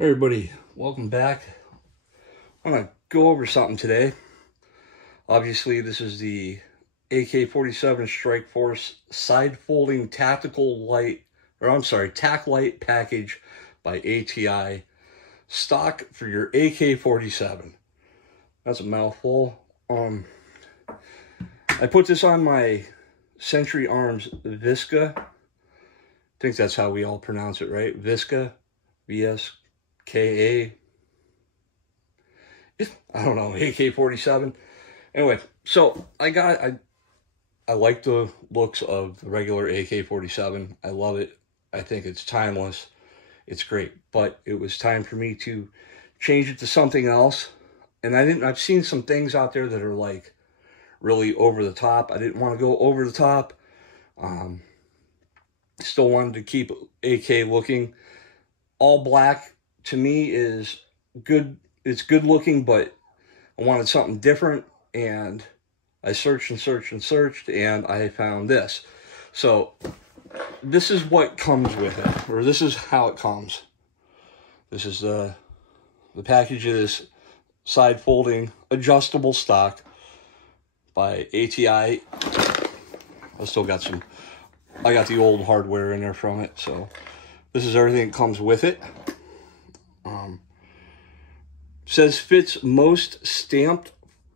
Hey everybody, welcome back. I'm going to go over something today. Obviously, this is the AK-47 Strikeforce side folding tactlite package by ATI. Stock for your AK-47. That's a mouthful. I put this on my Century Arms Vska. I think that's how we all pronounce it, right? Vska, VS. I don't know, AK-47. Anyway, so I like the looks of the regular AK-47. I love it. I think it's timeless. It's great. But it was time for me to change it to something else. And I've seen some things out there that are like really over the top. I didn't want to go over the top. Still wanted to keep AK looking. All black to me is good. It's good looking, but I wanted something different, and I searched and searched and searched, and I found this. So this is what comes with it, or this is how it comes. This is the package of this side folding adjustable stock by ATI. I got the old hardware in there from it, so this is everything that comes with it. Says fits most stamped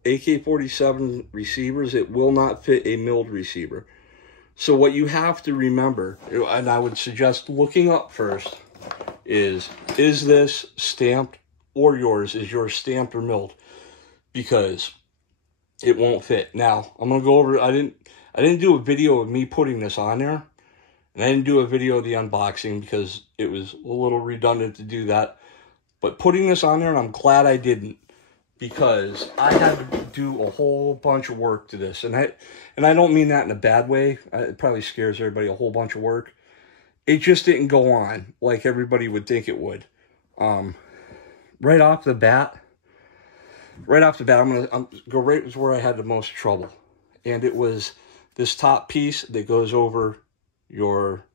AK-47 receivers. It will not fit a milled receiver. So what you have to remember, and I would suggest looking up first, is this stamped or yours? Is yours stamped or milled? Because it won't fit. Now, I'm going to go over, I didn't do a video of me putting this on there. And I didn't do a video of the unboxing because it was a little redundant to do that. But putting this on there, and I'm glad I didn't, because I had to do a whole bunch of work to this. And I don't mean that in a bad way. It probably scares everybody, a whole bunch of work. It just didn't go on like everybody would think it would. Right off the bat, I'm going to go right to where I had the most trouble. And it was this top piece that goes over your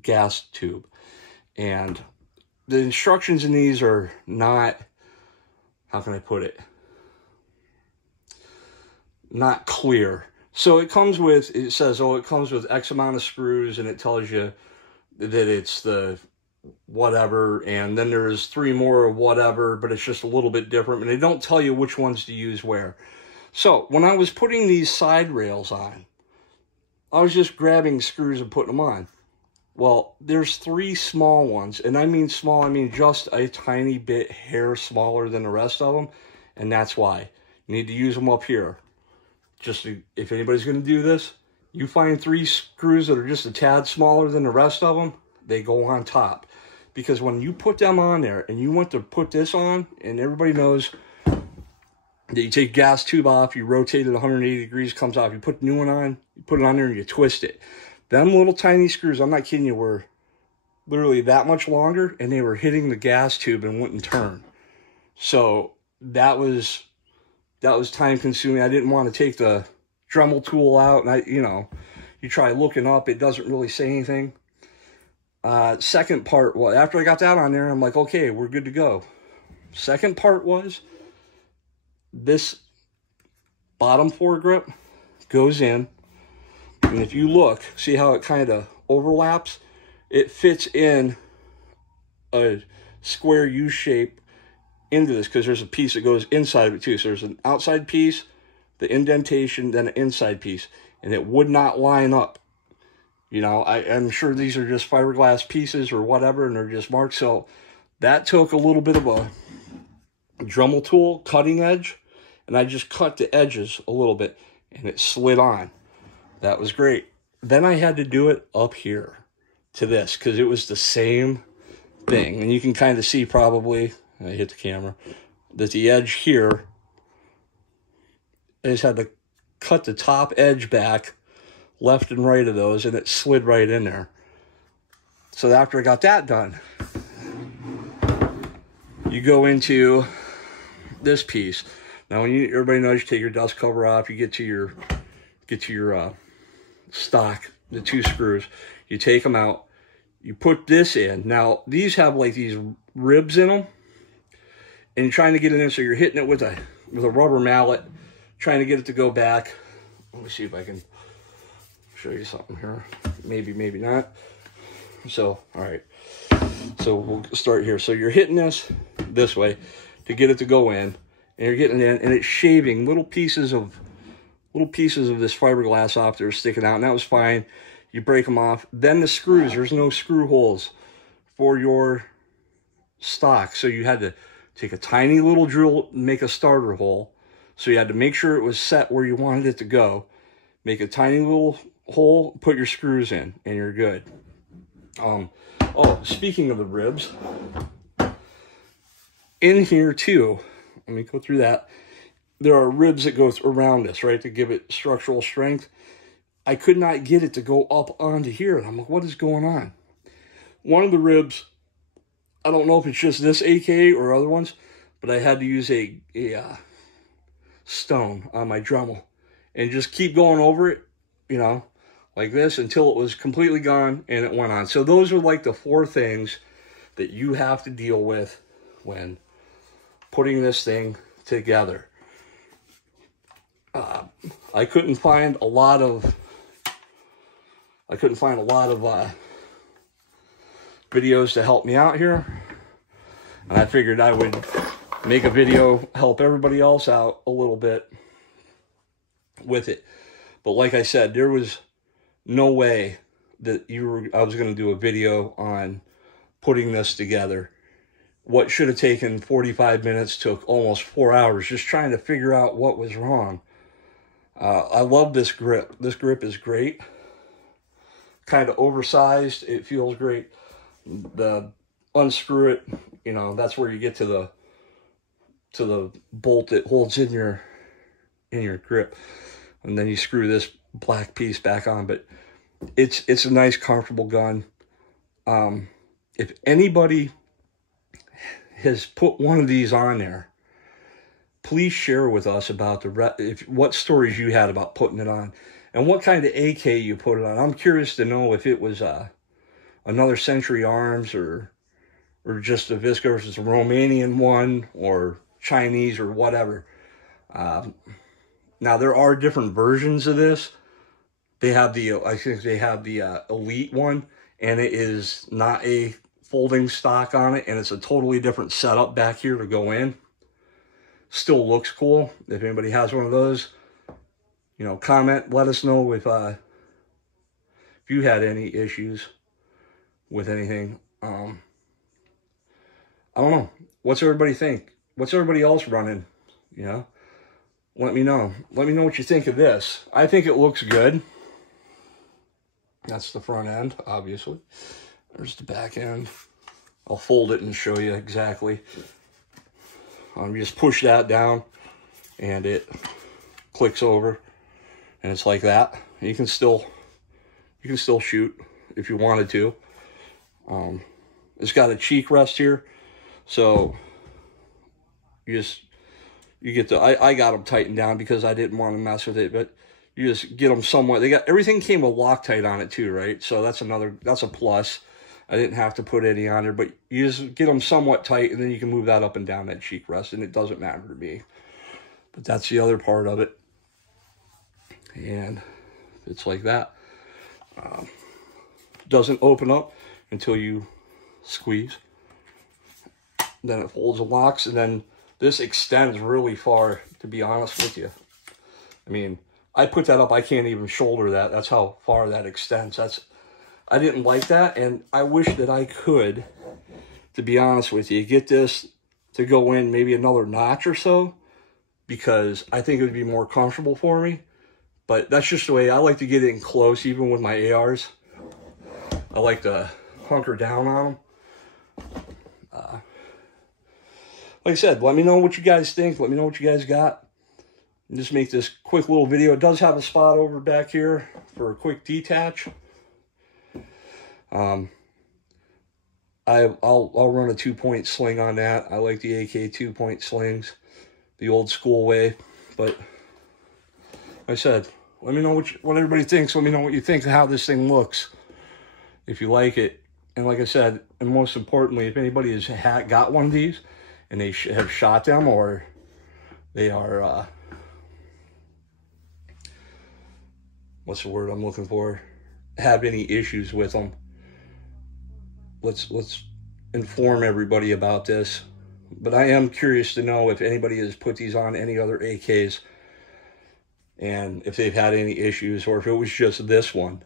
gas tube. And the instructions in these are not, how can I put it, not clear. So it comes with, it says, oh, it comes with X amount of screws, and it tells you that it's the whatever, and then there's 3 more of whatever, but it's just a little bit different, and they don't tell you which ones to use where. So when I was putting these side rails on, I was just grabbing screws and putting them on. Well, there's 3 small ones, and I mean small, I mean just a tiny bit hair smaller than the rest of them, and that's why. You need to use them up here. Just to, if anybody's going to do this, you find 3 screws that are just a tad smaller than the rest of them, they go on top. Because when you put them on there, and you want to put this on, and everybody knows that you take gas tube off, you rotate it 180 degrees, comes off, you put the new one on, you put it on there, and you twist it. Them little tiny screws, I'm not kidding you, were literally that much longer, and they were hitting the gas tube and wouldn't turn. So that was time consuming. I didn't want to take the Dremel tool out, and you try looking up, it doesn't really say anything. Second part, well, after I got that on there, I'm like, okay, we're good to go. Second part was this bottom foregrip goes in. And if you look, see how it kind of overlaps? It fits in a square U shape into this, because there's a piece that goes inside of it too. So there's an outside piece, the indentation, then an inside piece. And it would not line up. You know, I'm sure these are just fiberglass pieces or whatever, and they're just marked. So that took a little bit of a Dremel tool cutting edge, and I just cut the edges a little bit, and it slid on. That was great. Then I had to do it up here to this, because it was the same thing. And you can kind of see probably, I hit the camera, that the edge here, I just had to cut the top edge back, left and right of those, and it slid right in there. So after I got that done, you go into this piece. Now, when everybody knows, you take your dust cover off, you get to your stock, the 2 screws, you take them out, you put this in. Now, these have like these ribs in them, and you're trying to get it in, so you're hitting it with a rubber mallet, trying to get it to go back. Let me see if I can show you something here. Maybe, maybe not. So, all right. So we'll start here. So you're hitting this way to get it to go in, and you're getting it in, and it's shaving little pieces of this fiberglass off there sticking out, and that was fine. You break them off. Then the screws, there's no screw holes for your stock, so you had to take a tiny little drill, make a starter hole. So you had to make sure it was set where you wanted it to go. Make a tiny little hole, put your screws in, and you're good. Oh, speaking of the ribs, in here too, let me go through that. There are ribs that go around this, right, to give it structural strength. I could not get it to go up onto here. And I'm like, what is going on? One of the ribs, I don't know if it's just this AK or other ones, but I had to use a stone on my Dremel and just keep going over it, you know, like this until it was completely gone and it went on. So those are like the 4 things that you have to deal with when putting this thing together. I couldn't find a lot of videos to help me out here, and I figured I would make a video, help everybody else out a little bit with it. But like I said, there was no way that I was going to do a video on putting this together. What should have taken 45 minutes took almost 4 hours just trying to figure out what was wrong. I love this grip. This grip is great. Kind of oversized. It feels great. Unscrew it, you know, that's where you get to the bolt that holds in your grip, and then you screw this black piece back on. But it's a nice, comfortable gun. If anybody has put one of these on there, please share with us about what stories you had about putting it on and what kind of AK you put it on. I'm curious to know if it was another Century Arms or just a Vska versus a Romanian one or Chinese or whatever. Now there are different versions of this. They have I think they have the Elite one, and it is not a folding stock on it, and it's a totally different setup back here to go in. Still looks cool. If anybody has one of those, you know, comment, let us know if you had any issues with anything. I don't know. What's everybody think? What's everybody else running? You know, let me know. Let me know what you think of this. I think it looks good. That's the front end, obviously. There's the back end. I'll fold it and show you exactly. You just push that down and it clicks over, and it's like that. You can still shoot if you wanted to. It's got a cheek rest here, so you get the, I got them tightened down because I didn't want to mess with it, but you just get them somewhat. They got, everything came with Loctite on it too, right? So that's a plus. I didn't have to put any on there, but you just get them somewhat tight, and then you can move that up and down, that cheek rest, and it doesn't matter to me. But that's the other part of it. And it's like that. Doesn't open up until you squeeze. Then it folds and locks, and then this extends really far, to be honest with you. I mean, I put that up, I can't even shoulder that. That's how far that extends. I didn't like that, and I wish that I could, to be honest with you, get this to go in maybe another notch or so, because I think it would be more comfortable for me. But that's just the way I like to get in close, even with my ARs. I like to hunker down on them. Like I said, let me know what you guys think. Let me know what you guys got. And just make this quick little video. It does have a spot over back here for a quick detach. I'll run a 2-point sling on that. I like the AK 2-point slings, the old school way. But like I said, let me know what everybody thinks. Let me know what you think of how this thing looks, if you like it. And like I said, and most importantly, if anybody has got one of these and they have shot them, or they are, what's the word I'm looking for, have any issues with them, let's inform everybody about this. But I am curious to know if anybody has put these on any other AKs and if they've had any issues, or if it was just this one.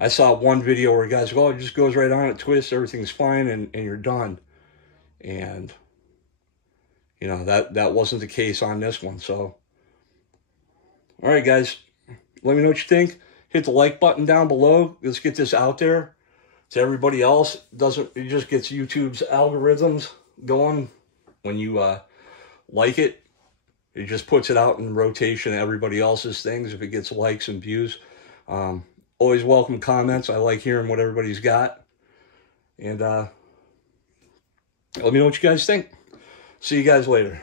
I saw one video where guys go, oh, it just goes right on, it twists, everything's fine, and you're done. And, you know, that wasn't the case on this one. So, all right, guys, let me know what you think. Hit the like button down below. Let's get this out there to everybody else. It just gets YouTube's algorithms going when you like it. It just puts it out in rotation to everybody else's things if it gets likes and views. Always welcome comments. I like hearing what everybody's got. And let me know what you guys think. See you guys later.